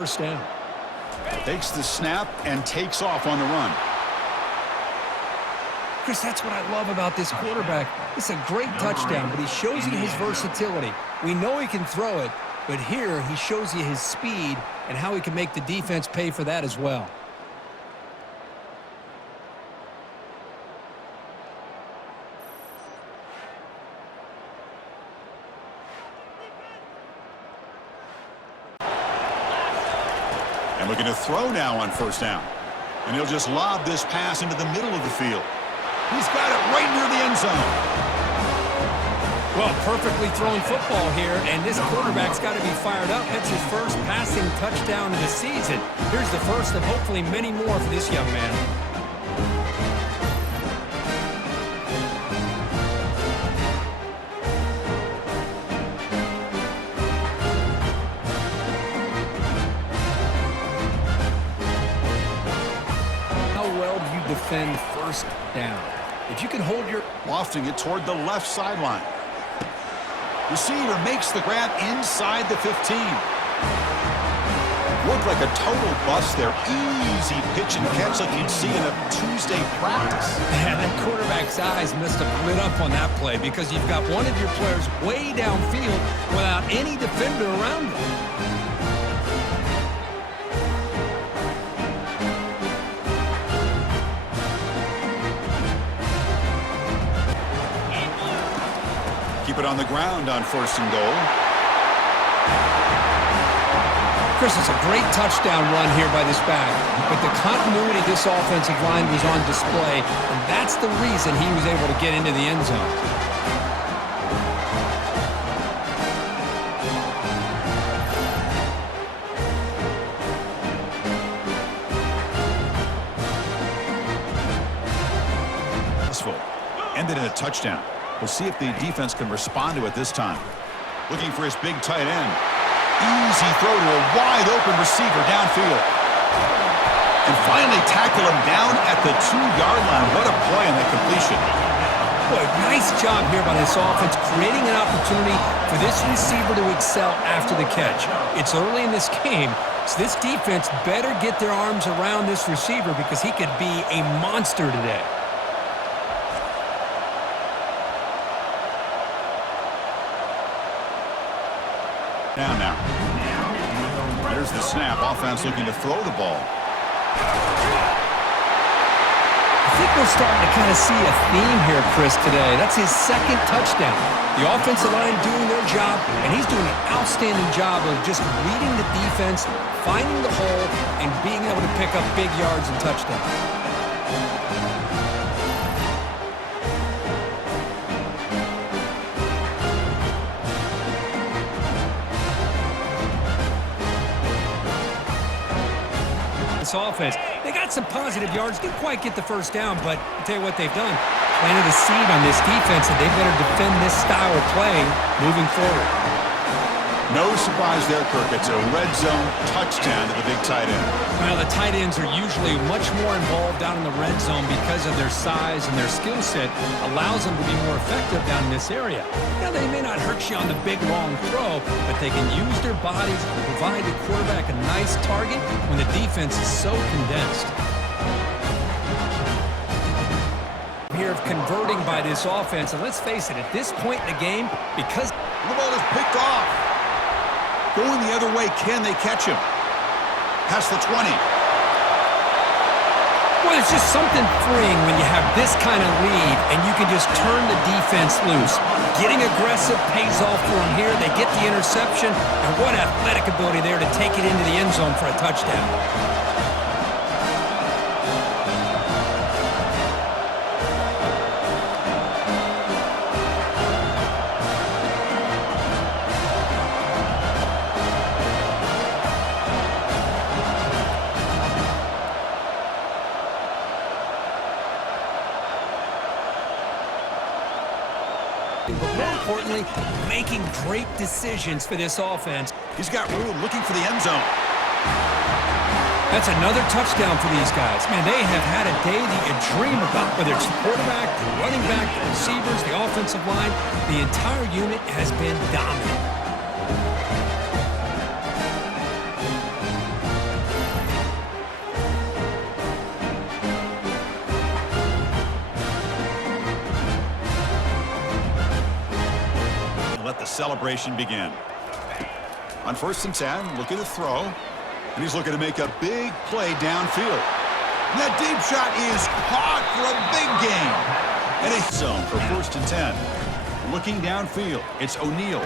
First down. Takes the snap and takes off on the run. Chris, that's what I love about this quarterback. It's a great touchdown, but he shows you his versatility. We know he can throw it, but here he shows you his speed and how he can make the defense pay for that as well. And looking to throw now on first down. And he'll just lob this pass into the middle of the field. He's got it right near the end zone. Well, perfectly thrown football here, and this quarterback's got to be fired up. That's his first passing touchdown of the season. Here's the first of hopefully many more for this young man. Defend first down. If you can hold your... Lofting it toward the left sideline. Receiver makes the grab inside the 15. Looked like a total bust there. Easy pitch and catch like you'd see in a Tuesday practice. Man, that quarterback's eyes must have lit up on that play because you've got one of your players way downfield without any defender around him. Keep it on the ground on first and goal. Chris, it's a great touchdown run here by this back, but the continuity of this offensive line was on display, and that's the reason he was able to get into the end zone. Ended in a touchdown. We'll see if the defense can respond to it this time. Looking for his big tight end. Easy throw to a wide-open receiver downfield. And finally tackle him down at the 2-yard line. What a play on that completion. Boy, nice job here by this offense, creating an opportunity for this receiver to excel after the catch. It's early in this game, so this defense better get their arms around this receiver because he could be a monster today. Now. There's the snap. Offense looking to throw the ball. I think we're starting to kind of see a theme here, Chris, today. That's his second touchdown. The offensive line doing their job, and he's doing an outstanding job of just reading the defense, finding the hole, and being able to pick up big yards and touchdowns. Offense. They got some positive yards, didn't quite get the first down, but I'll tell you what they've done. Planted a seed on this defense, and they better defend this style of playing moving forward. No surprise there, Kirk. It's a red zone touchdown to the big tight end. Well, the tight ends are usually much more involved down in the red zone because of their size and their skill set allows them to be more effective down in this area. Now, they may not hurt you on the big, long throw, but they can use their bodies to provide the quarterback a nice target when the defense is so condensed. Here of converting by this offense, and let's face it, at this point in the game, because the ball is picked off. Going the other way, can they catch him? Past the 20. Well, it's just something freeing when you have this kind of lead and you can just turn the defense loose. Getting aggressive pays off for them here. They get the interception, and what athletic ability there to take it into the end zone for a touchdown. But more importantly, making great decisions for this offense. He's got room, looking for the end zone. That's another touchdown for these guys. Man, they have had a day that you dream about, whether it's the quarterback, the running back, the receivers, the offensive line. The entire unit has been dominant. celebration begin. On 1st and 10, looking to throw. And he's looking to make a big play downfield. And that deep shot is caught for a big gain. And a zone for 1st and 10. Looking downfield, it's O'Neal.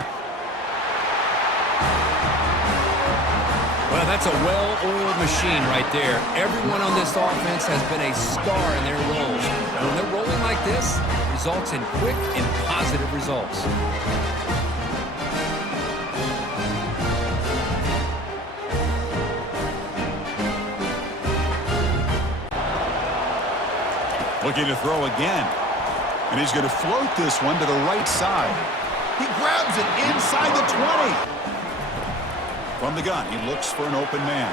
Well, that's a well-oiled machine right there. Everyone on this offense has been a star in their roles. And when they're rolling like this, it results in quick and positive results. Looking to throw again. And he's going to float this one to the right side. He grabs it inside the 20. From the gun, he looks for an open man.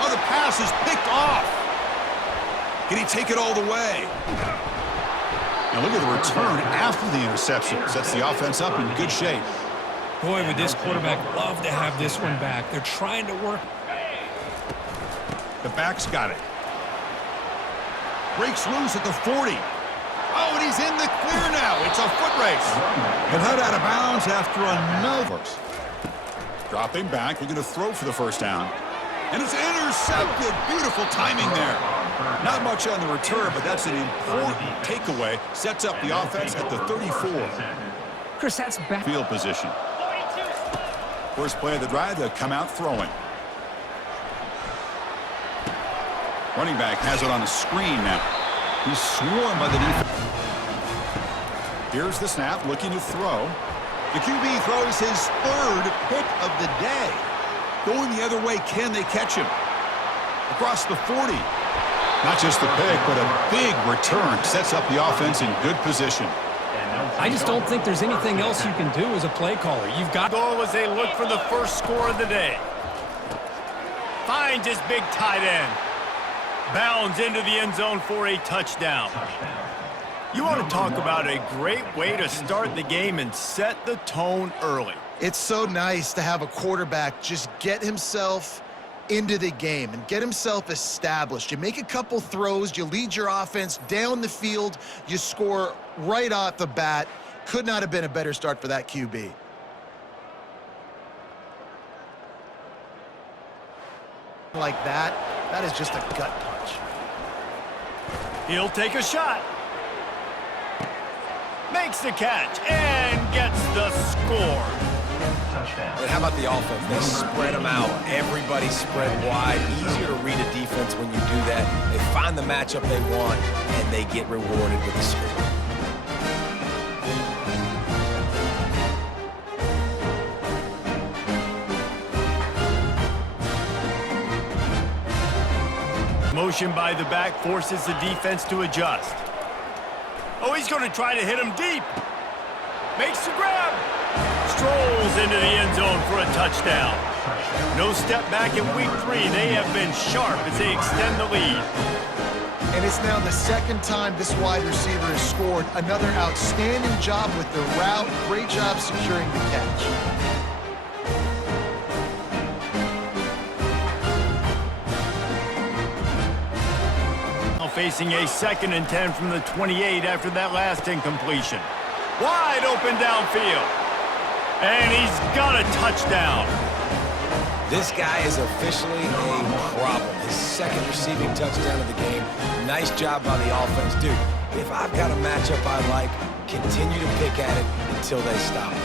Oh, the pass is picked off. Can he take it all the way? Now look at the return after the interception. Sets the offense up in good shape. Boy, would this quarterback love to have this one back. They're trying to work. The back's got it. Breaks loose at the 40. Oh, and he's in the clear now. It's a foot race. And head out of bounds after another. Dropping back, looking to throw for the first down. And it's intercepted. Beautiful timing there. Not much on the return, but that's an important takeaway. Sets up the offense at the 34. Chris, that's back. Field position. First play of the drive, they'll come out throwing. Running back has it on the screen now. He's swarmed by the defense. Here's the snap, looking to throw. The QB throws his 3rd pick of the day. Going the other way, can they catch him? Across the 40. Not just the pick, but a big return. Sets up the offense in good position. I just don't think there's anything else you can do as a play caller. You've got... Goal as they look for the first score of the day. Finds his big tight end. Bounds into the end zone for a touchdown. You want to talk about a great way to start the game and set the tone early. It's so nice to have a quarterback just get himself into the game and get himself established. You make a couple throws, you lead your offense down the field, you score right off the bat. Could not have been a better start for that QB. Like that is just a gut punch. He'll take a shot. Makes the catch and gets the score. And how about the offense? They spread them out. Everybody spread wide. Easier to read a defense when you do that. They find the matchup they want, and they get rewarded with a score. Motion by the back forces the defense to adjust. Oh, he's going to try to hit him deep. Makes the grab. Strolls into the end zone for a touchdown. No step back in week 3. They have been sharp as they extend the lead. And it's now the 2nd time this wide receiver has scored. Another outstanding job with the route. Great job securing the catch. Facing a 2nd and 10 from the 28 after that last incompletion. Wide open downfield. And he's got a touchdown. This guy is officially a problem. His 2nd receiving touchdown of the game. Nice job by the offense. Dude, if I've got a matchup I like, continue to pick at it until they stop it.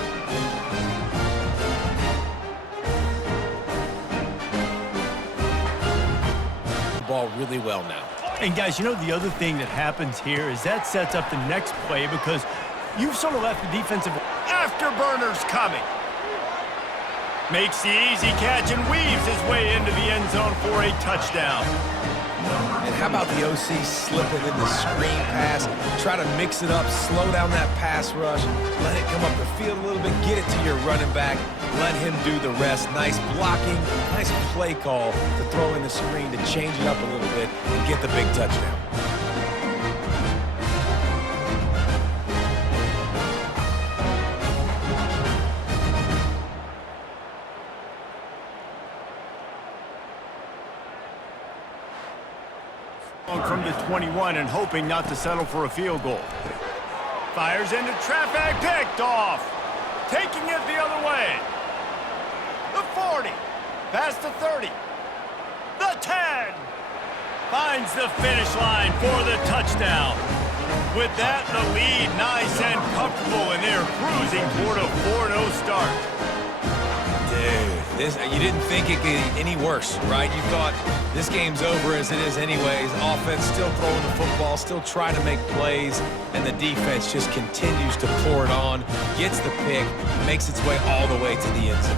The ball really well now. And guys, you know the other thing that happens here is that sets up the next play because you've sort of left the defensive afterburners coming. Makes the easy catch and weaves his way into the end zone for a touchdown. And how about the OC slipping in the screen pass, try to mix it up, slow down that pass rush, let it come up the field a little bit, get it to your running back, let him do the rest. Nice blocking, nice play call to throw in the screen to change it up a little bit and get the big touchdown. From the 21 and hoping not to settle for a field goal. Fires into traffic, picked off. taking it the other way. The 40, past the 30, the 10. Finds the finish line for the touchdown. With that, the lead nice and comfortable, and they're cruising toward a 4-0 start. Dude, you didn't think it could get any worse, right? You thought this game's over as it is anyways. Offense still throwing the football, still trying to make plays, and the defense just continues to pour it on, gets the pick, makes its way all the way to the end zone.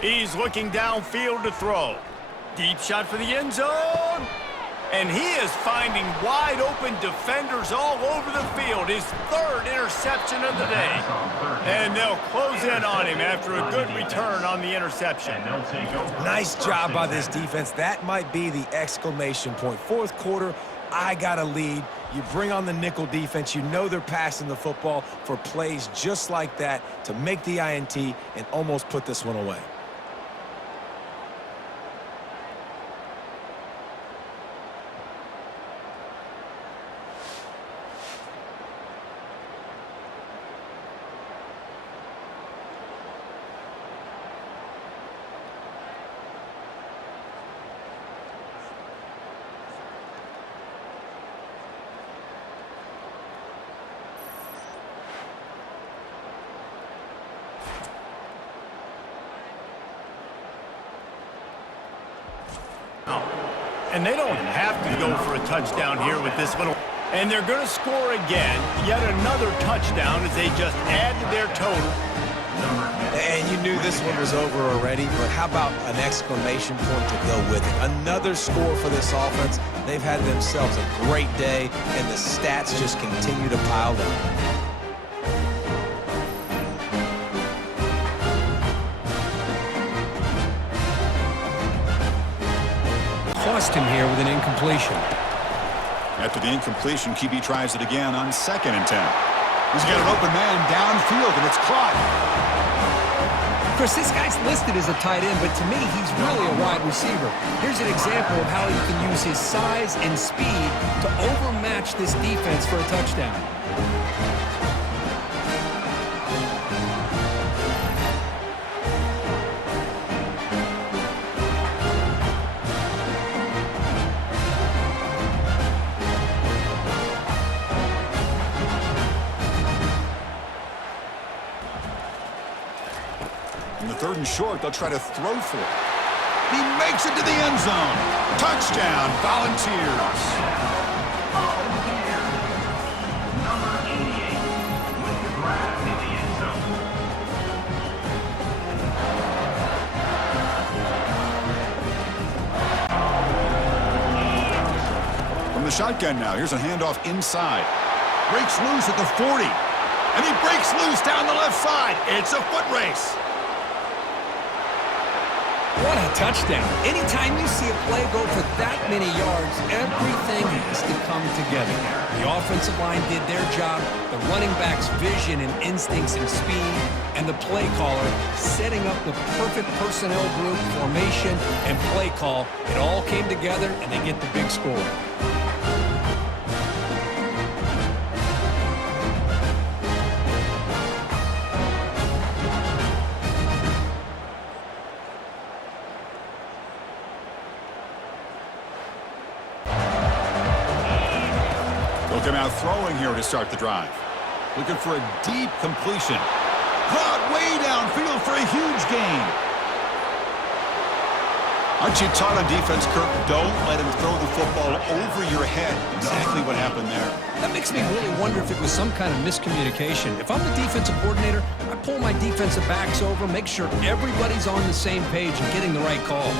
He's looking downfield to throw. Deep shot for the end zone. And he is finding wide open defenders all over the field. His third interception of the day. And they'll close in on him after a good return on the interception. Nice job by this defense. That might be the exclamation point. Fourth quarter, I got a lead. You bring on the nickel defense. You know they're passing the football for plays just like that to make the INT and almost put this one away. And they don't have to go for a touchdown here with this little. And they're going to score again. Yet another touchdown as they just add to their total. And you knew this one was over already, but how about an exclamation point to go with it? Another score for this offense. They've had themselves a great day, and the stats just continue to pile up. Cost him here with an incompletion. After the incompletion, QB tries it again on 2nd and 10. He's got an open man downfield, and it's caught. Chris, this guy's listed as a tight end, but to me, he's really a wide receiver. Here's an example of how he can use his size and speed to overmatch this defense for a touchdown. In the 3rd and short, they'll try to throw for it. He makes it to the end zone. Touchdown, Volunteers. From the shotgun now, here's a handoff inside. Breaks loose at the 40. And he breaks loose down the left side. It's a foot race. What a touchdown. Anytime you see a play go for that many yards, everything has to come together. The offensive line did their job, the running back's vision and instincts and speed, and the play caller setting up the perfect personnel group, formation, and play call. It all came together, and they get the big score. Come out throwing here to start the drive. Looking for a deep completion. Caught way downfield for a huge gain. Aren't you taught on defense, Kirk? Don't let him throw the football over your head. Exactly what happened there. That makes me really wonder if it was some kind of miscommunication. If I'm the defensive coordinator, I pull my defensive backs over, make sure everybody's on the same page and getting the right calls.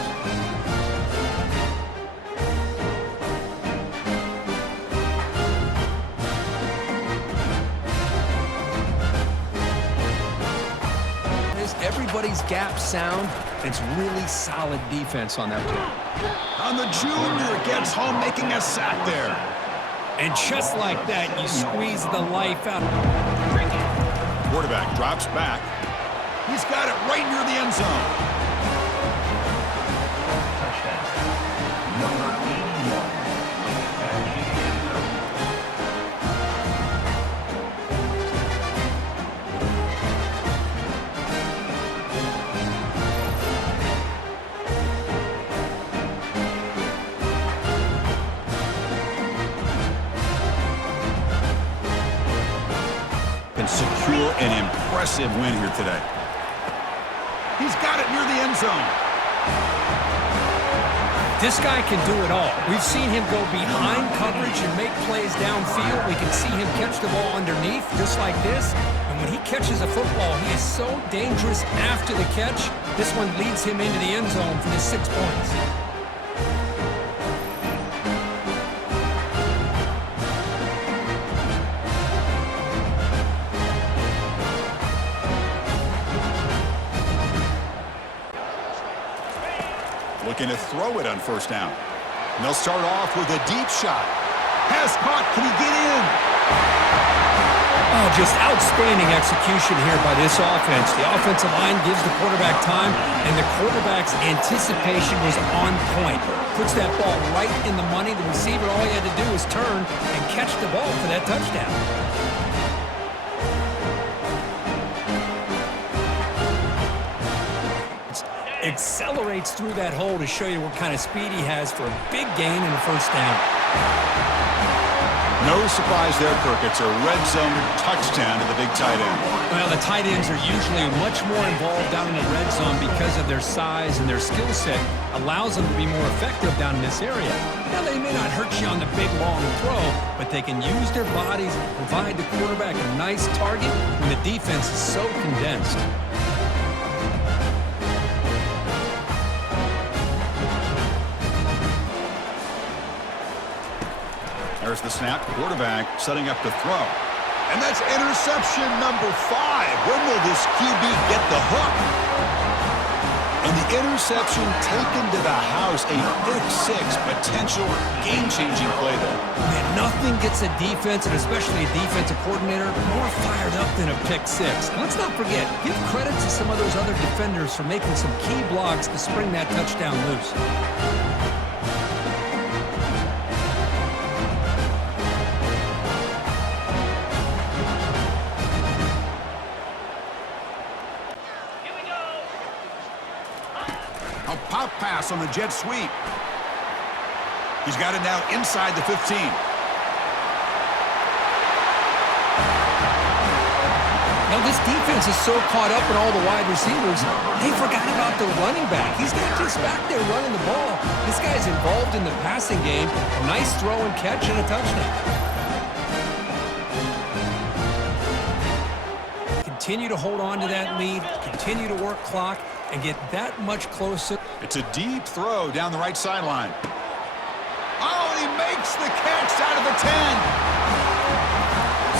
Everybody's gap sound. It's really solid defense on that play. On the junior, gets home making a sack there. And just like that, you squeeze the life out. Quarterback drops back. He's got it right near the end zone. and secure an impressive win here today. He's got it near the end zone. This guy can do it all. We've seen him go behind coverage and make plays downfield. We can see him catch the ball underneath, just like this. And when he catches a football, he is so dangerous after the catch. This one leads him into the end zone for the 6 points. Looking to throw it on first down. And they'll start off with a deep shot. Pass caught. Can he get in? Oh, just outstanding execution here by this offense. The offensive line gives the quarterback time, and the quarterback's anticipation was on point. Puts that ball right in the money. The receiver, all he had to do was turn and catch the ball for that touchdown. Accelerates through that hole to show you what kind of speed he has for a big gain and a first down. No surprise there, Kirk. It's a red zone touchdown to the big tight end. Well, the tight ends are usually much more involved down in the red zone because of their size and their skill set allows them to be more effective down in this area. Now, they may not hurt you on the big, long throw, but they can use their bodies to provide the quarterback a nice target when the defense is so condensed. There's the snap. Quarterback setting up to throw. And that's interception number 5. When will this QB get the hook? And the interception taken to the house. A pick 6 potential game-changing play there. Man, nothing gets a defense, and especially a defensive coordinator, more fired up than a pick 6. And let's not forget, give credit to some of those other defenders for making some key blocks to spring that touchdown loose. Pop pass on the jet sweep. He's got it now inside the 15. Now, this defense is so caught up in all the wide receivers, they forgot about the running back. He's not just back there running the ball. This guy's involved in the passing game. A nice throw and catch and a touchdown. Continue to hold on to that lead, continue to work clock, and get that much closer. It's a deep throw down the right sideline. Oh, he makes the catch out of the 10.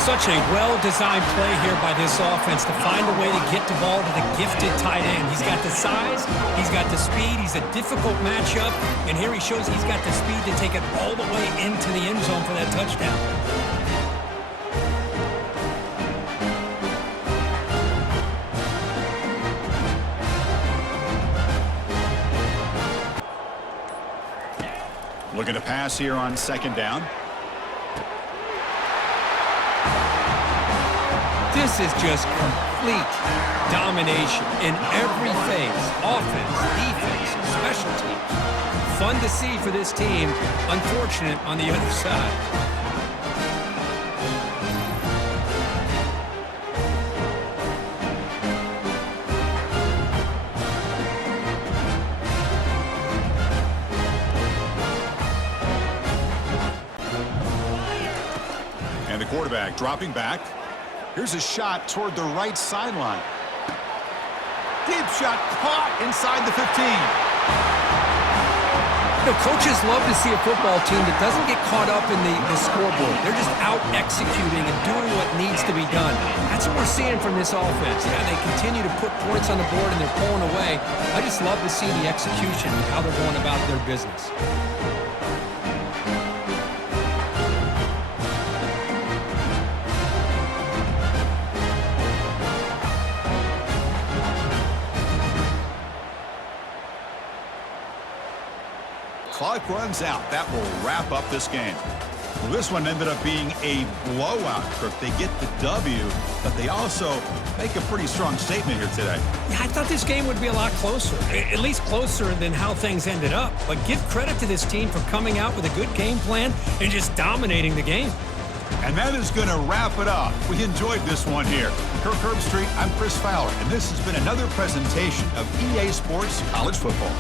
Such a well-designed play here by this offense to find a way to get the ball to the gifted tight end. He's got the size, he's got the speed, he's a difficult matchup, and here he shows he's got the speed to take it all the way into the end zone for that touchdown. Looking to pass here on second down. This is just complete domination in every phase. Offense, defense, special teams. Fun to see for this team. Unfortunate on the other side. And the quarterback dropping back. Here's a shot toward the right sideline. Deep shot caught inside the 15. You know, coaches love to see a football team that doesn't get caught up in the scoreboard. They're just out executing and doing what needs to be done. That's what we're seeing from this offense. Yeah, they continue to put points on the board and they're pulling away. I just love to see the execution and how they're going about their business. Clock runs out. That will wrap up this game. Well, this one ended up being a blowout, Kirk. They get the W, but they also make a pretty strong statement here today. Yeah, I thought this game would be a lot closer, at least closer than how things ended up. But give credit to this team for coming out with a good game plan and just dominating the game. And that is going to wrap it up. We enjoyed this one here. Kirk Herbstreit, I'm Chris Fowler, and this has been another presentation of EA Sports College Football.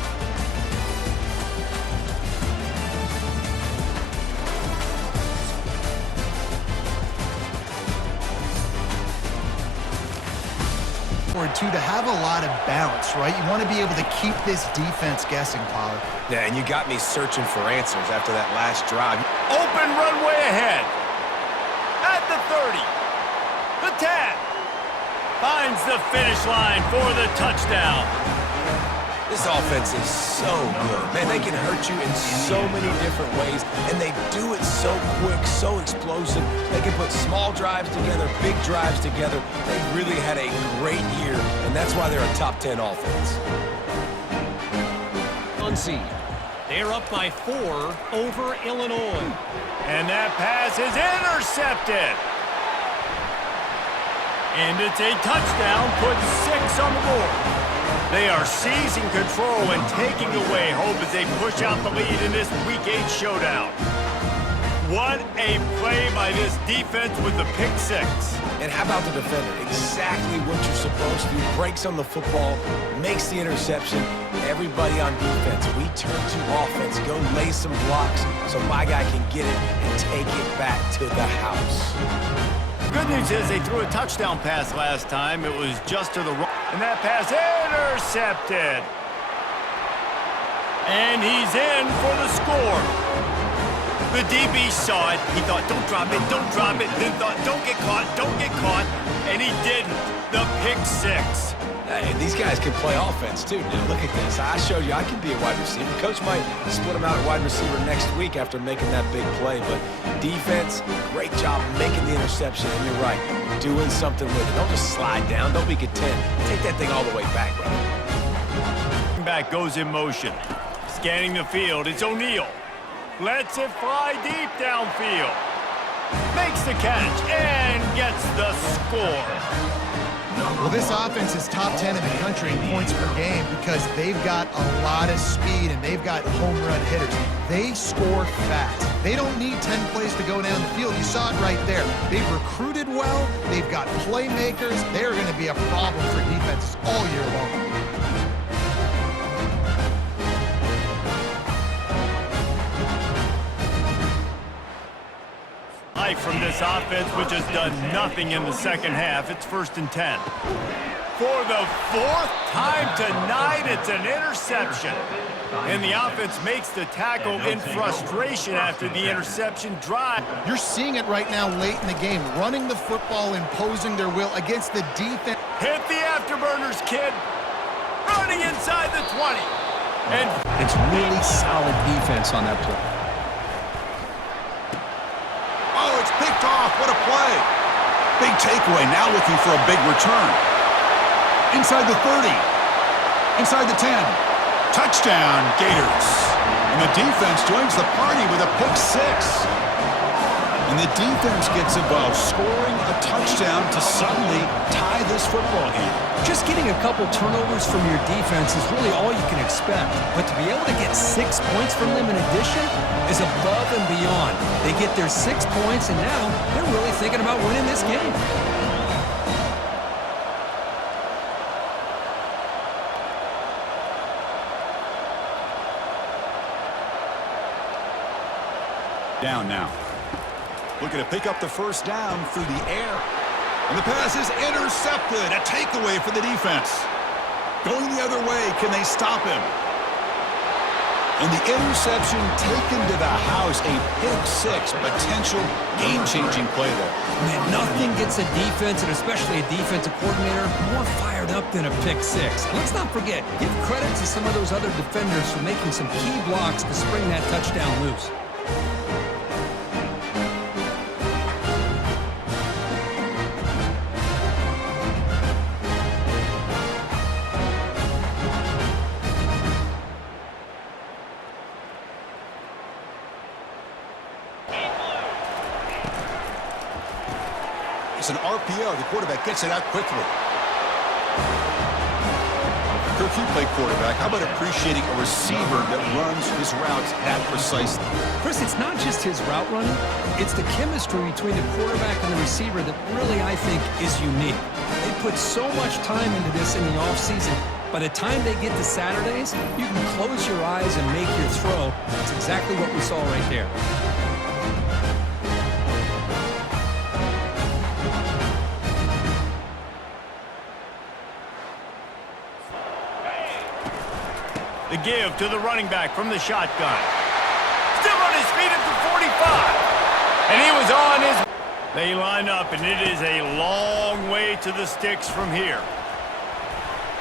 To have a lot of balance, right? You want to be able to keep this defense guessing, Pollard. Yeah, and you got me searching for answers after that last drive. Open runway ahead. At the 30. The 10. Finds the finish line for the touchdown. This offense is so good. Man, they can hurt you in so many different ways, and they do it so quick, so explosive. They can put small drives together, big drives together. They really had a great year, and that's why they're a top 10 offense. Unseed. They're up by 4 over Illinois. And that pass is intercepted. And it's a touchdown, puts 6 on the board. They are seizing control and taking away hope as they push out the lead in this Week 8 showdown. What a play by this defense with the pick 6. And how about the defender? Exactly what you're supposed to do. Breaks on the football, makes the interception. Everybody on defense, we turn to offense. Go lay some blocks so my guy can get it and take it back to the house. Good news is they threw a touchdown pass last time. It was just to the right. And that pass intercepted. And he's in for the score. The DB saw it. He thought, don't drop it, don't drop it. Then thought, don't get caught, don't get caught. And he didn't. The pick 6. Hey, these guys can play offense, too. Now, look at this. I showed you I can be a wide receiver. Coach might split him out at wide receiver next week after making that big play. But defense, great job making the interception. And you're right, doing something with it. Don't just slide down. Don't be content. Take that thing all the way back, brother. Back goes in motion. Scanning the field, it's O'Neal. Lets it fly deep downfield. Makes the catch and gets the score. Well, this offense is top 10 in the country in points per game because they've got a lot of speed and they've got home run hitters. They score fast. They don't need 10 plays to go down the field. You saw it right there. They've recruited well. They've got playmakers. They're going to be a problem for defenses all year long. From this offense, which has done nothing in the second half. It's 1st and 10. For the 4th time tonight, it's an interception. And the offense makes the tackle in frustration after the interception drive. You're seeing it right now late in the game, running the football, imposing their will against the defense. Hit the afterburners, kid. Running inside the 20. And it's really solid defense on that play. Oh, it's picked off. What a play. Big takeaway. Now looking for a big return. Inside the 30. Inside the 10. Touchdown, Gators. And the defense joins the party with a pick 6. And the defense gets involved, scoring a touchdown to suddenly tie this football game. Just getting a couple turnovers from your defense is really all you can expect. But to be able to get 6 points from them in addition is above and beyond. They get their 6 points, and now they're really thinking about winning this game. Down now. Looking to pick up the first down through the air. And the pass is intercepted. A takeaway for the defense. Going the other way. Can they stop him? And the interception taken to the house. A pick 6. Potential game-changing play there. Man, nothing gets a defense, and especially a defensive coordinator, more fired up than a pick 6. And let's not forget, give credit to some of those other defenders for making some key blocks to spring that touchdown loose. It's an RPO. The quarterback gets it out quickly. Kirk if you play quarterback, how about appreciating a receiver that runs his routes that precisely? Chris, it's not just his route running. It's the chemistry between the quarterback and the receiver that really, I think, is unique. They put so much time into this in the offseason. By the time they get to Saturdays, you can close your eyes and make your throw. That's exactly what we saw right there. The give to the running back from the shotgun. Still on his feet at the 45. And he was on his... They line up, and it is a long way to the sticks from here.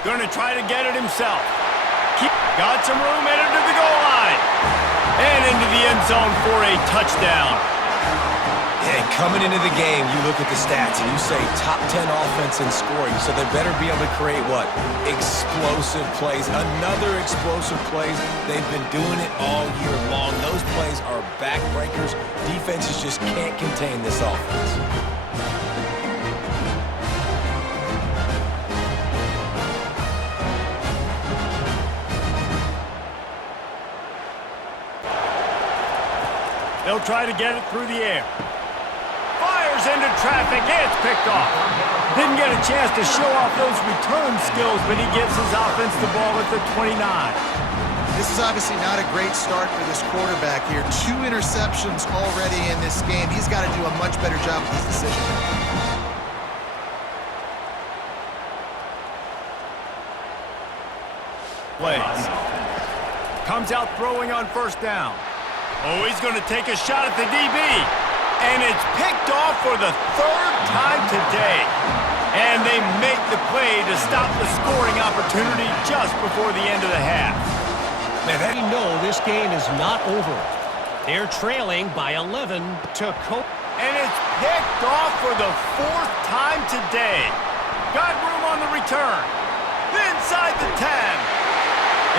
Going to try to get it himself. Got some room, headed to the goal line. And into the end zone for a touchdown. Hey, coming into the game, you look at the stats and you say top 10 offense in scoring, so they better be able to create what? Explosive plays. Another explosive plays. They've been doing it all year long. Those plays are backbreakers. Defenses just can't contain this offense. They'll try to get it through the air. Fires into traffic. It's picked off. Didn't get a chance to show off those return skills, but he gives his offense the ball at the 29. This is obviously not a great start for this quarterback here. 2 interceptions already in this game. He's got to do a much better job with his decision. Plays. Comes out throwing on first down. Oh, he's going to take a shot at the DB. And it's picked off for the 3rd time today. And they make the play to stop the scoring opportunity just before the end of the half. Man, we know this game is not over. They're trailing by 11 to Cope. And it's picked off for the 4th time today. Got room on the return. Inside the 10.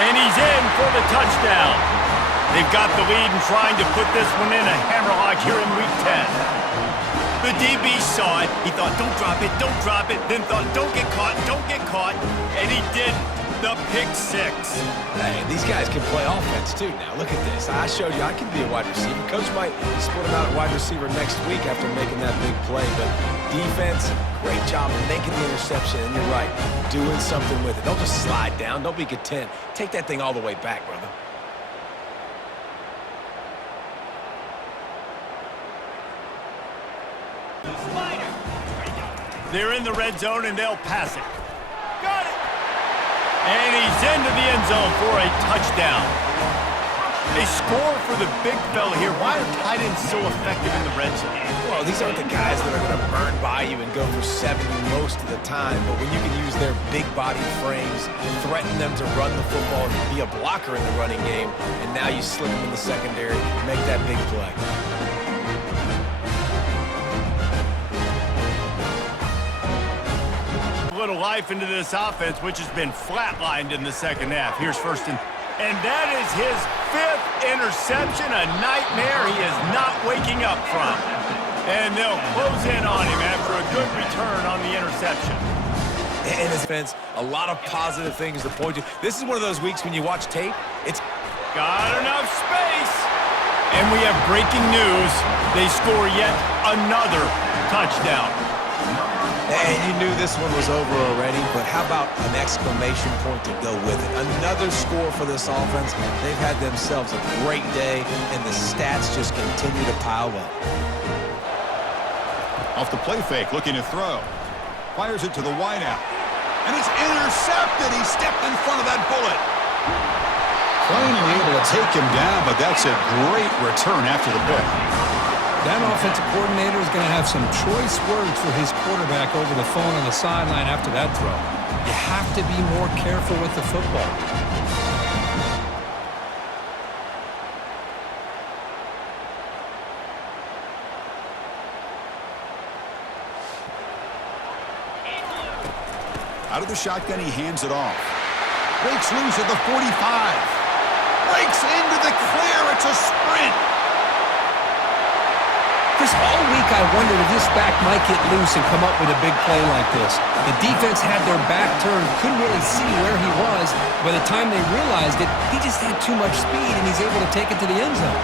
And he's in for the touchdown. They've got the lead and trying to put this one in a hammerlock here in Week 10. The DB saw it. He thought, don't drop it, don't drop it. Then thought, don't get caught, don't get caught. And he didn't. The pick 6. Hey, these guys can play offense too now. Look at this. I showed you I can be a wide receiver. Coach might split him out at wide receiver next week after making that big play. But defense, great job making the interception. And you're right, doing something with it. Don't just slide down. Don't be content. Take that thing all the way back, brother. They're in the red zone, and they'll pass it. Got it! And he's into the end zone for a touchdown. They score for the big fella here. Why are tight ends so effective in the red zone? Well, these aren't the guys that are going to burn by you and go for 70 most of the time. But when you can use their big body frames, threaten them to run the football and be a blocker in the running game, and now you slip them in the secondary, make that big play. Little life into this offense, which has been flatlined in the second half. Here's first and that is his 5th interception, a nightmare he is not waking up from. And they'll close in on him after a good return on the interception. In his defense, a lot of positive things to point to. This is one of those weeks when you watch tape, it's got enough space. And we have breaking news. They score yet another touchdown. And you knew this one was over already, but how about an exclamation point to go with it? Another score for this offense. They've had themselves a great day, and the stats just continue to pile up. Off the play fake, looking to throw. Fires it to the wideout. And it's intercepted. He stepped in front of that bullet. Finally able to take him down, but that's a great return after the pick. That offensive coordinator is going to have some choice words for his quarterback over the phone on the sideline after that throw. You have to be more careful with the football. Out of the shotgun, he hands it off. Breaks loose at the 45. Breaks into the clear. It's a sprint. Chris, all week I wondered if this back might get loose and come up with a big play like this. The defense had their back turned, couldn't really see where he was. By the time they realized it, he just had too much speed, and he's able to take it to the end zone.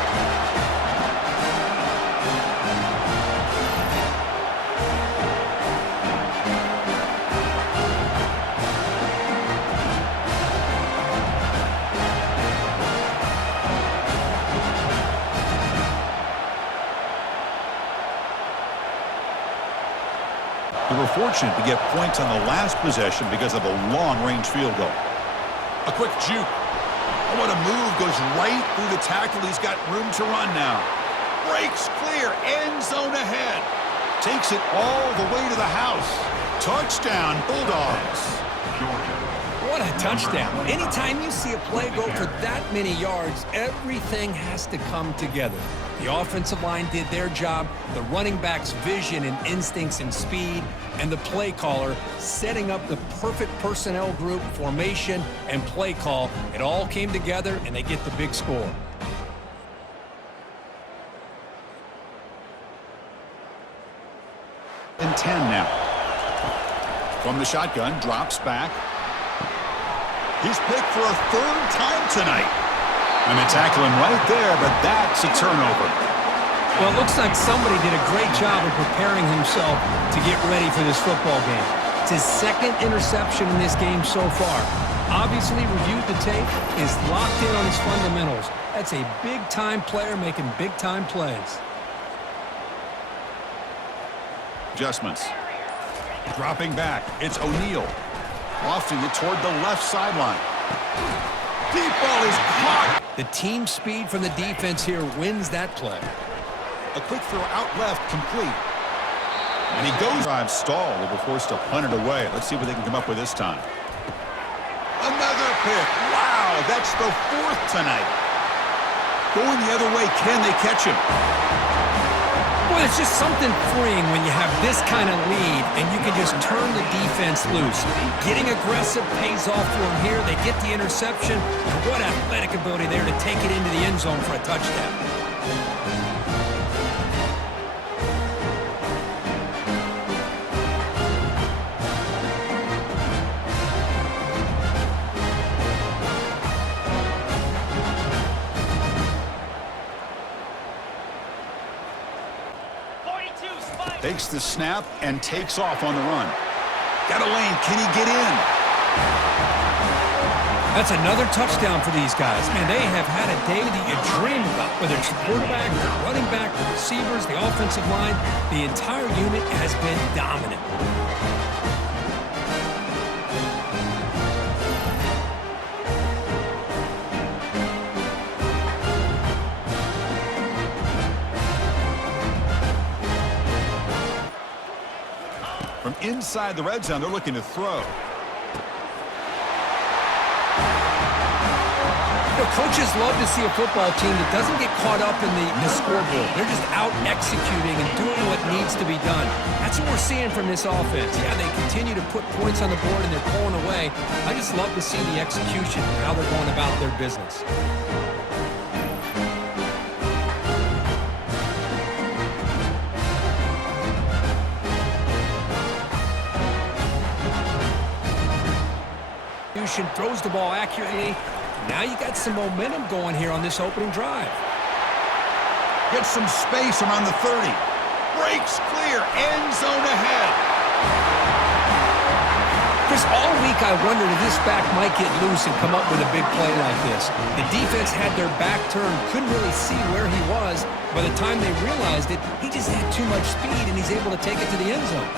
They were fortunate to get points on the last possession because of a long-range field goal. A quick juke. Oh, what a move. Goes right through the tackle. He's got room to run now. Breaks clear. End zone ahead. Takes it all the way to the house. Touchdown, Bulldogs. What a touchdown. Anytime you see a play go for that many yards, everything has to come together. The offensive line did their job, the running back's vision and instincts and speed, and the play caller setting up the perfect personnel group, formation, and play call. It all came together, and they get the big score. And 10 now. From the shotgun, drops back. He's picked for a third time tonight. And they tackle him right there, but that's a turnover. Well, it looks like somebody did a great job of preparing himself to get ready for this football game. It's his second interception in this game so far. Obviously reviewed the tape, is locked in on his fundamentals. That's a big-time player making big-time plays. Adjustments. Dropping back, it's O'Neal. Lofting it toward the left sideline. Deep ball is caught. The team speed from the defense here wins that play. A quick throw out left, complete. And he goes. Drive stalled. They were forced to punt it away. Let's see what they can come up with this time. Another pick. Wow, that's the fourth tonight. Going the other way, can they catch him? Well, it's just something freeing when you have this kind of lead and you can just turn the defense loose. Getting aggressive pays off for them here. They get the interception. And what athletic ability there to take it into the end zone for a touchdown. Takes the snap and takes off on the run. Got a lane. Can he get in? That's another touchdown for these guys. Man, they have had a day that you dream about, whether it's the quarterback, the running back, the receivers, the offensive line. The entire unit has been dominant. From inside the red zone, they're looking to throw. Coaches love to see a football team that doesn't get caught up in the scoreboard. They're just out executing and doing what needs to be done. That's what we're seeing from this offense. Yeah, they continue to put points on the board and they're pulling away. I just love to see the execution and how they're going about their business. Throws the ball accurately. Now you got some momentum going here on this opening drive. Gets some space around the 30. Breaks clear. End zone ahead. Chris, all week I wondered if this back might get loose and come up with a big play like this. The defense had their back turned, couldn't really see where he was. By the time they realized it, he just had too much speed and he's able to take it to the end zone.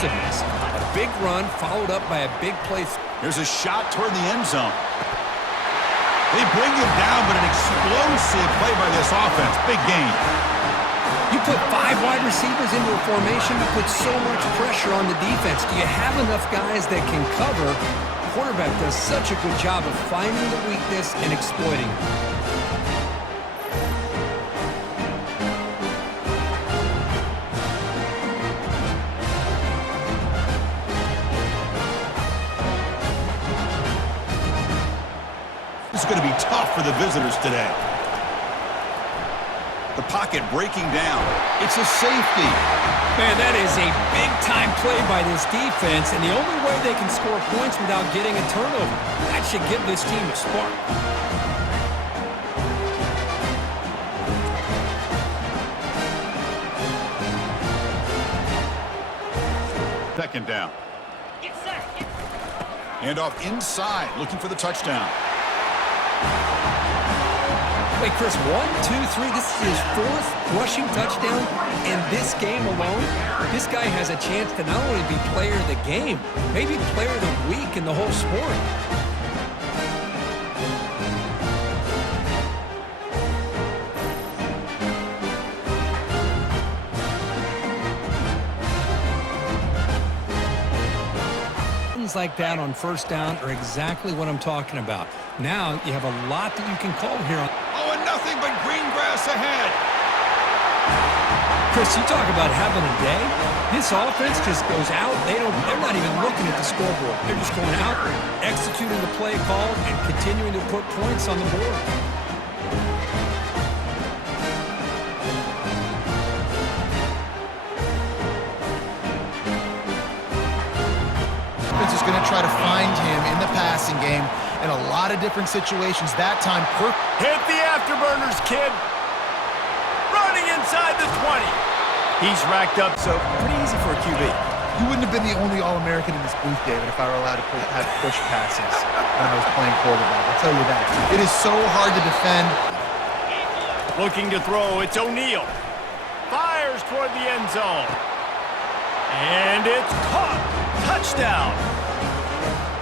Explosiveness. A big run followed up by a big play. Here's a shot toward the end zone. They bring him down, but an explosive play by this offense. Big gain. You put 5 wide receivers into a formation, you put so much pressure on the defense. Do you have enough guys that can cover? The quarterback does such a good job of finding the weakness and exploiting it. for the visitors today. The pocket breaking down. It's a safety. Man, that is a big-time play by this defense, and the only way they can score points without getting a turnover. That should give this team a spark. Second down. Hand off inside, looking for the touchdown. Wait, Chris, 1, 2, 3. This is his 4th rushing touchdown in this game alone. This guy has a chance to not only be player of the game, maybe player of the week in the whole sport. Like that on first down are exactly what I'm talking about. Now you have a lot that you can call here. Oh, and nothing but green grass ahead. Chris, you talk about having a day. This offense just goes out. They're not even looking at the scoreboard. They're just going out, executing the play call, and continuing to put points on the board. Is going to try to find him in the passing game in a lot of different situations. That time, hit the afterburners, kid. Running inside the 20. He's racked up, so pretty easy for a QB. You wouldn't have been the only All-American in this booth, David, if I were allowed to have push passes when I was playing quarterback. I'll tell you that. It is so hard to defend. Looking to throw, it's O'Neal. Fires toward the end zone. And it's caught. Touchdown.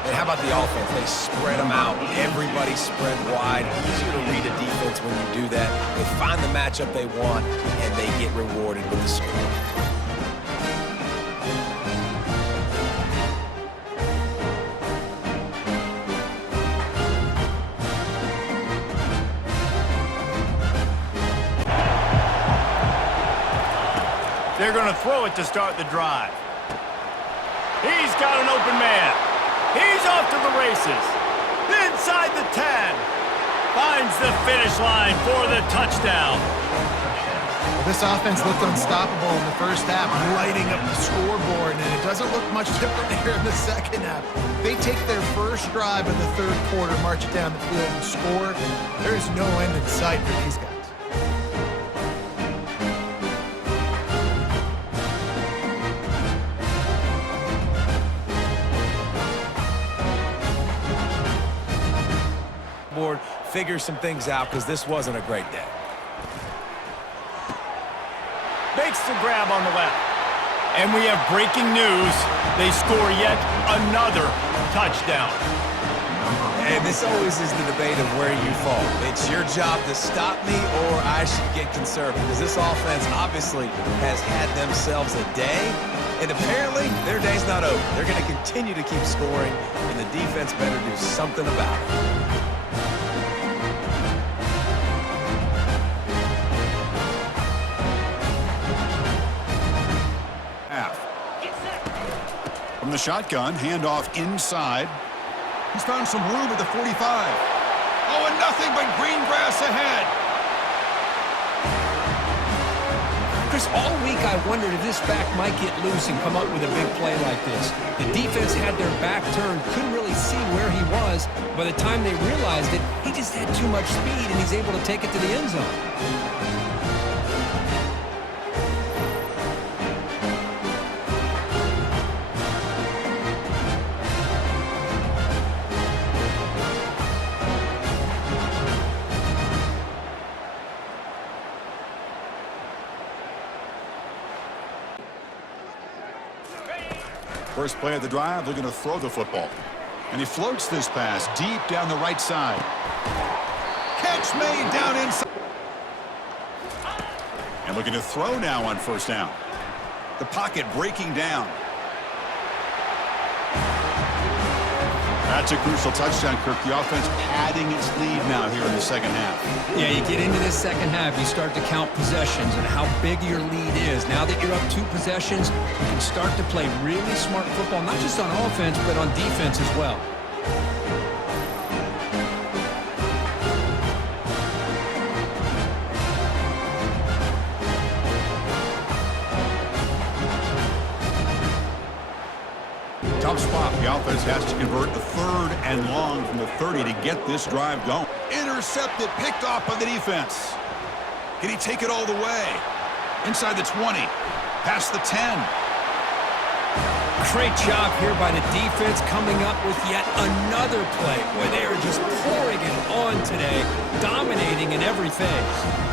And how about the offense? They spread them out. Everybody spread wide. Easier to read a defense when you do that. They find the matchup they want, and they get rewarded with the score. They're going to throw it to start the drive. He's got an open man. He's off to the races. Inside the 10. Finds the finish line for the touchdown. Well, this offense looked unstoppable in the first half, lighting up the scoreboard, and it doesn't look much different here in the second half. They take their first drive in the third quarter, march it down the field, and score. There's no end in sight for these guys. Figure some things out because this wasn't a great day. Makes the grab on the left. And we have breaking news. They score yet another touchdown. And this always is the debate of where you fall. It's your job to stop me or I should get conservative because this offense obviously has had themselves a day. And apparently, their day's not over. They're going to continue to keep scoring, and the defense better do something about it. From the shotgun, handoff inside. He's found some room at the 45. Oh, and nothing but green grass ahead. Chris, all week I wondered if this back might get loose and come up with a big play like this. The defense had their back turned, couldn't really see where he was. By the time they realized it, he just had too much speed, and he's able to take it to the end zone. First play of the drive, they're going to throw the football. And he floats this pass deep down the right side. Catch made down inside. And looking to throw now on first down. The pocket breaking down. That's a crucial touchdown, Kirk. The offense padding its lead now here in the second half. Yeah, you get into this second half, you start to count possessions and how big your lead is. Now that you're up 2 possessions, you can start to play really smart football, not just on offense, but on defense as well. The offense has to convert a 3rd and long from the 30 to get this drive going. Intercepted, picked off by the defense. Can he take it all the way? Inside the 20, past the 10. Great job here by the defense coming up with yet another play. Boy, they are just pouring it on today, dominating in every phase.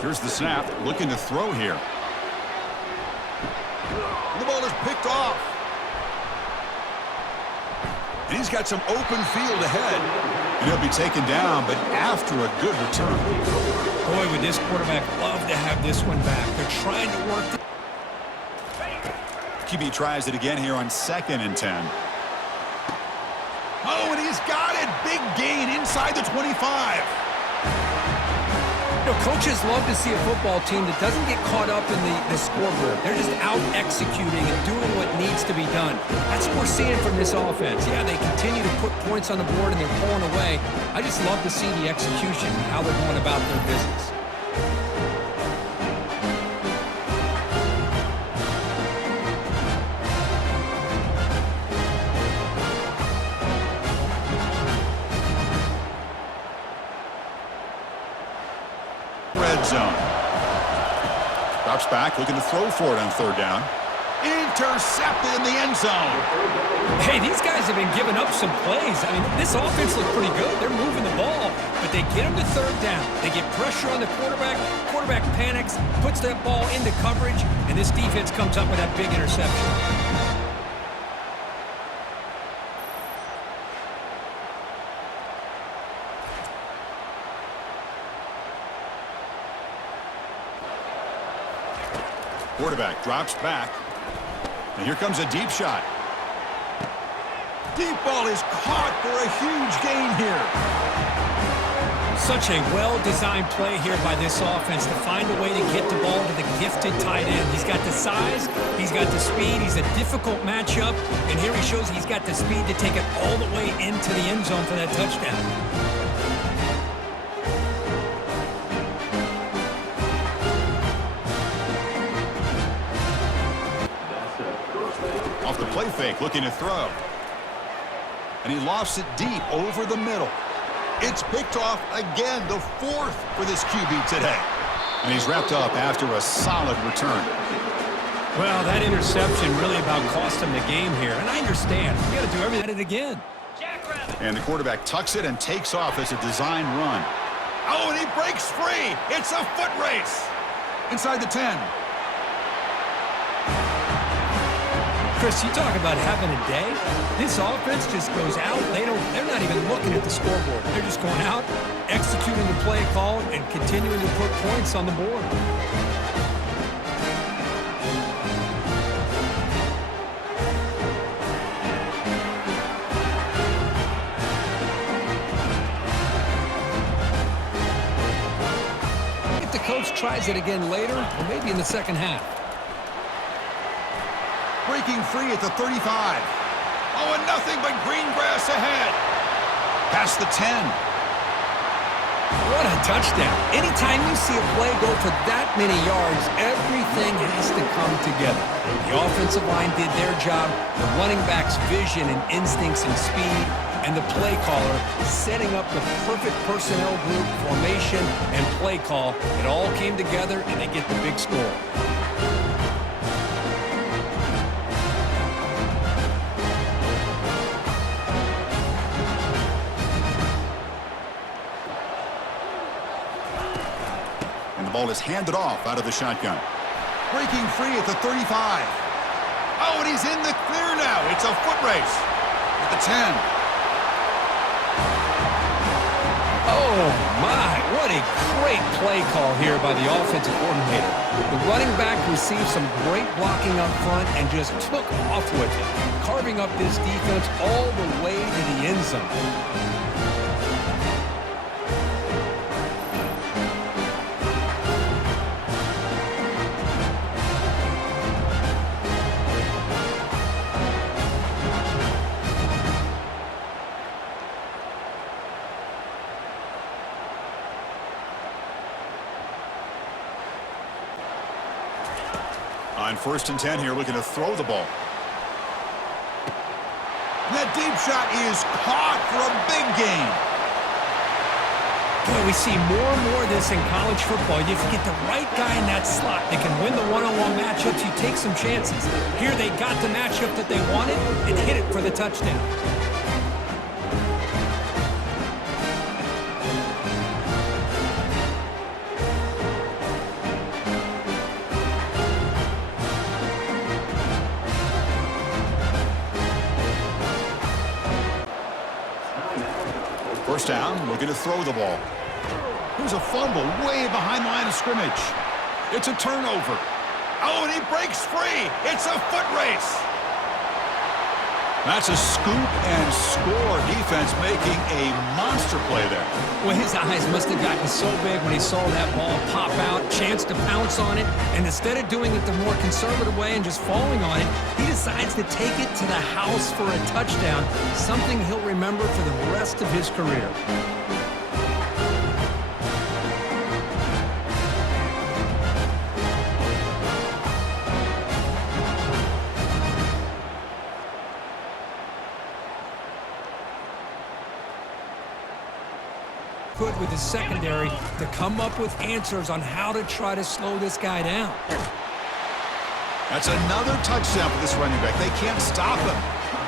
Here's the snap, looking to throw here. The ball is picked off. And he's got some open field ahead. And he'll be taken down, but after a good return. Boy, would this quarterback love to have this one back. They're trying to work the QB tries it again here on 2nd and 10. Oh, and he's got it. Big gain inside the 25. You know, coaches love to see a football team that doesn't get caught up in the scoreboard. They're just out executing and doing what needs to be done. That's what we're seeing from this offense. Yeah, they continue to put points on the board and they're pulling away. I just love to see the execution and how they're going about their business. Red zone. Drops back, looking to throw for it on 3rd down. Intercepted in the end zone. Hey, these guys have been giving up some plays. I mean, this offense looked pretty good. They're moving the ball, but they get them to 3rd down. They get pressure on the quarterback. Quarterback panics, puts that ball into coverage, and this defense comes up with that big interception. Quarterback drops back. And here comes a deep shot. Deep ball is caught for a huge gain here. Such a well-designed play here by this offense to find a way to get the ball to the gifted tight end. He's got the size, he's got the speed, he's a difficult matchup, and here he shows he's got the speed to take it all the way into the end zone for that touchdown. Off the play fake, looking to throw. And he lofts it deep over the middle. It's picked off again, the 4th for this QB today. And he's wrapped up after a solid return. Well, that interception really about cost him the game here. And I understand. You got to do everything at it again. And the quarterback tucks it and takes off as a design run. Oh, and he breaks free. It's a foot race. Inside the 10. Chris, you talk about having a day. This offense just goes out. They're not even looking at the scoreboard. They're just going out, executing the play call, and continuing to put points on the board. If the coach tries it again later, or maybe in the second half. Breaking free at the 35. Oh, and nothing but green grass ahead. Past the 10. What a touchdown. Anytime you see a play go for that many yards, everything has to come together. The offensive line did their job, the running back's vision and instincts and speed, and the play caller setting up the perfect personnel group, formation, and play call. It all came together, and they get the big score. The ball is handed off out of the shotgun. Breaking free at the 35. Oh, and he's in the clear now. It's a foot race at the 10. Oh, my. What a great play call here by the offensive coordinator. The running back received some great blocking up front and just took off with it, carving up this defense all the way to the end zone. On 1st and 10 here, looking to throw the ball. That deep shot is caught for a big gain. Boy, we see more and more of this in college football. If you get the right guy in that slot that can win the one-on-one matchups, you take some chances. Here they got the matchup that they wanted and hit it for the touchdown. First down, looking to throw the ball. There's a fumble way behind the line of scrimmage. It's a turnover. Oh, and he breaks free. It's a foot race. That's a scoop and score defense making a monster play there. Well, his eyes must have gotten so big when he saw that ball pop out, chance to pounce on it, and instead of doing it the more conservative way and just falling on it, he decides to take it to the house for a touchdown, something he'll remember for the rest of his career. With his secondary to come up with answers on how to try to slow this guy down. That's another touchdown for this running back. They can't stop him.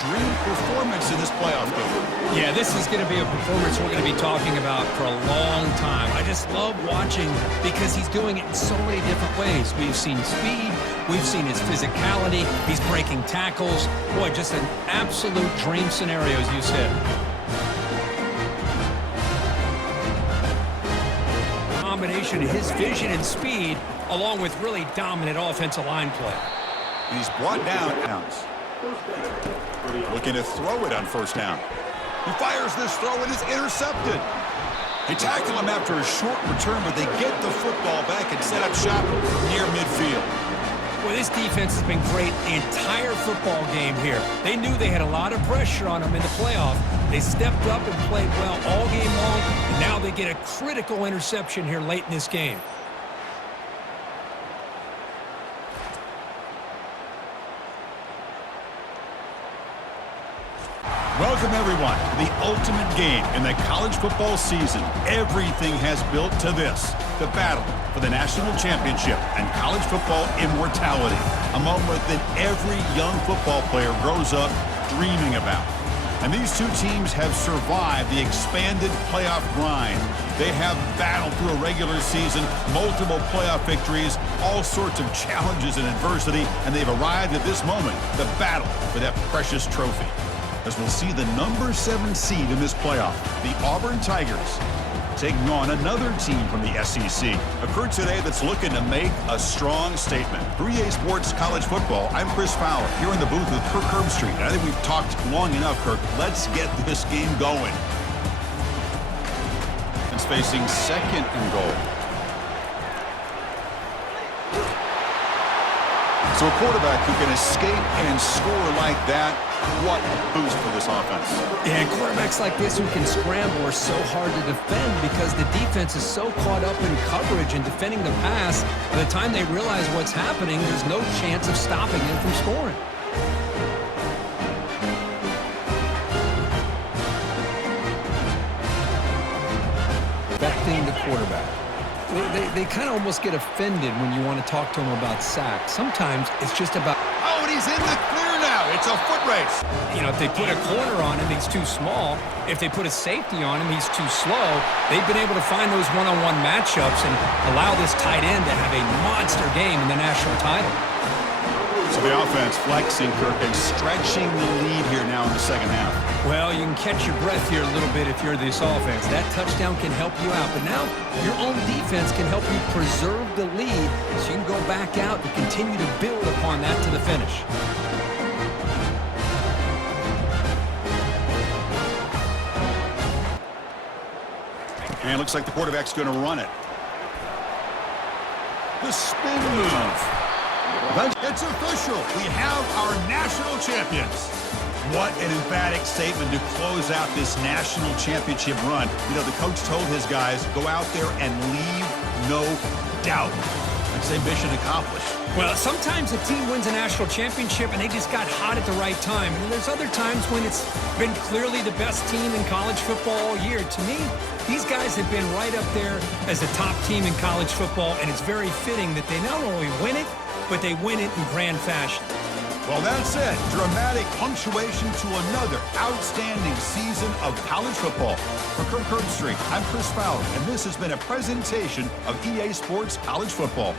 Dream performance in this playoff game. Yeah, this is going to be a performance we're going to be talking about for a long time. I just love watching because he's doing it in so many different ways. We've seen speed. We've seen his physicality. He's breaking tackles. Boy, just an absolute dream scenario, as you said. Combination of his vision and speed, along with really dominant offensive line play. He's brought down. Looking to throw it on 1st down. He fires this throw and is intercepted. They tackle him after a short return, but they get the football back and set up shop near midfield. Well, this defense has been great the entire football game here. They knew they had a lot of pressure on them in the playoff. They stepped up and played well all game long, and now they get a critical interception here late in this game. Welcome, everyone, to the ultimate game in the college football season. Everything has built to this, the battle for the national championship and college football immortality, a moment that every young football player grows up dreaming about. And these two teams have survived the expanded playoff grind. They have battled through a regular season, multiple playoff victories, all sorts of challenges and adversity, and they've arrived at this moment, the battle for that precious trophy. As we'll see the number 7 seed in this playoff, the Auburn Tigers, taking on another team from the SEC. A crew today that's looking to make a strong statement. 3A Sports College Football, I'm Chris Fowler, here in the booth with Kirk Herbstreit. I think we've talked long enough, Kirk. Let's get this game going. It's facing 2nd and goal. So a quarterback who can escape and score like that, what a boost for this offense. Yeah, quarterbacks like this who can scramble are so hard to defend because the defense is so caught up in coverage and defending the pass. By the time they realize what's happening, there's no chance of stopping them from scoring. Affecting the quarterback. They kind of almost get offended when you want to talk to them about sacks. Sometimes it's just about... Oh, and he's in the clear now. It's a foot race. You know, if they put a corner on him, he's too small. If they put a safety on him, he's too slow. They've been able to find those one-on-one matchups and allow this tight end to have a monster game in the national title. So the offense flexing, Kirk, and stretching the lead here now in the second half. Well, you can catch your breath here a little bit if you're this offense. That touchdown can help you out. But now your own defense can help you preserve the lead so you can go back out and continue to build upon that to the finish. And it looks like the quarterback's going to run it. The spin move. It's official. We have our national champions. What an emphatic statement to close out this national championship run. You know, the coach told his guys, go out there and leave no doubt. I'd say mission accomplished. Well, sometimes a team wins a national championship and they just got hot at the right time. And there's other times when it's been clearly the best team in college football all year. To me, these guys have been right up there as a top team in college football, and it's very fitting that they not only win it, but they win it in grand fashion. Well, that's it. Dramatic punctuation to another outstanding season of college football. For Kirk Herbstreit, I'm Chris Fowler, and this has been a presentation of EA Sports College Football.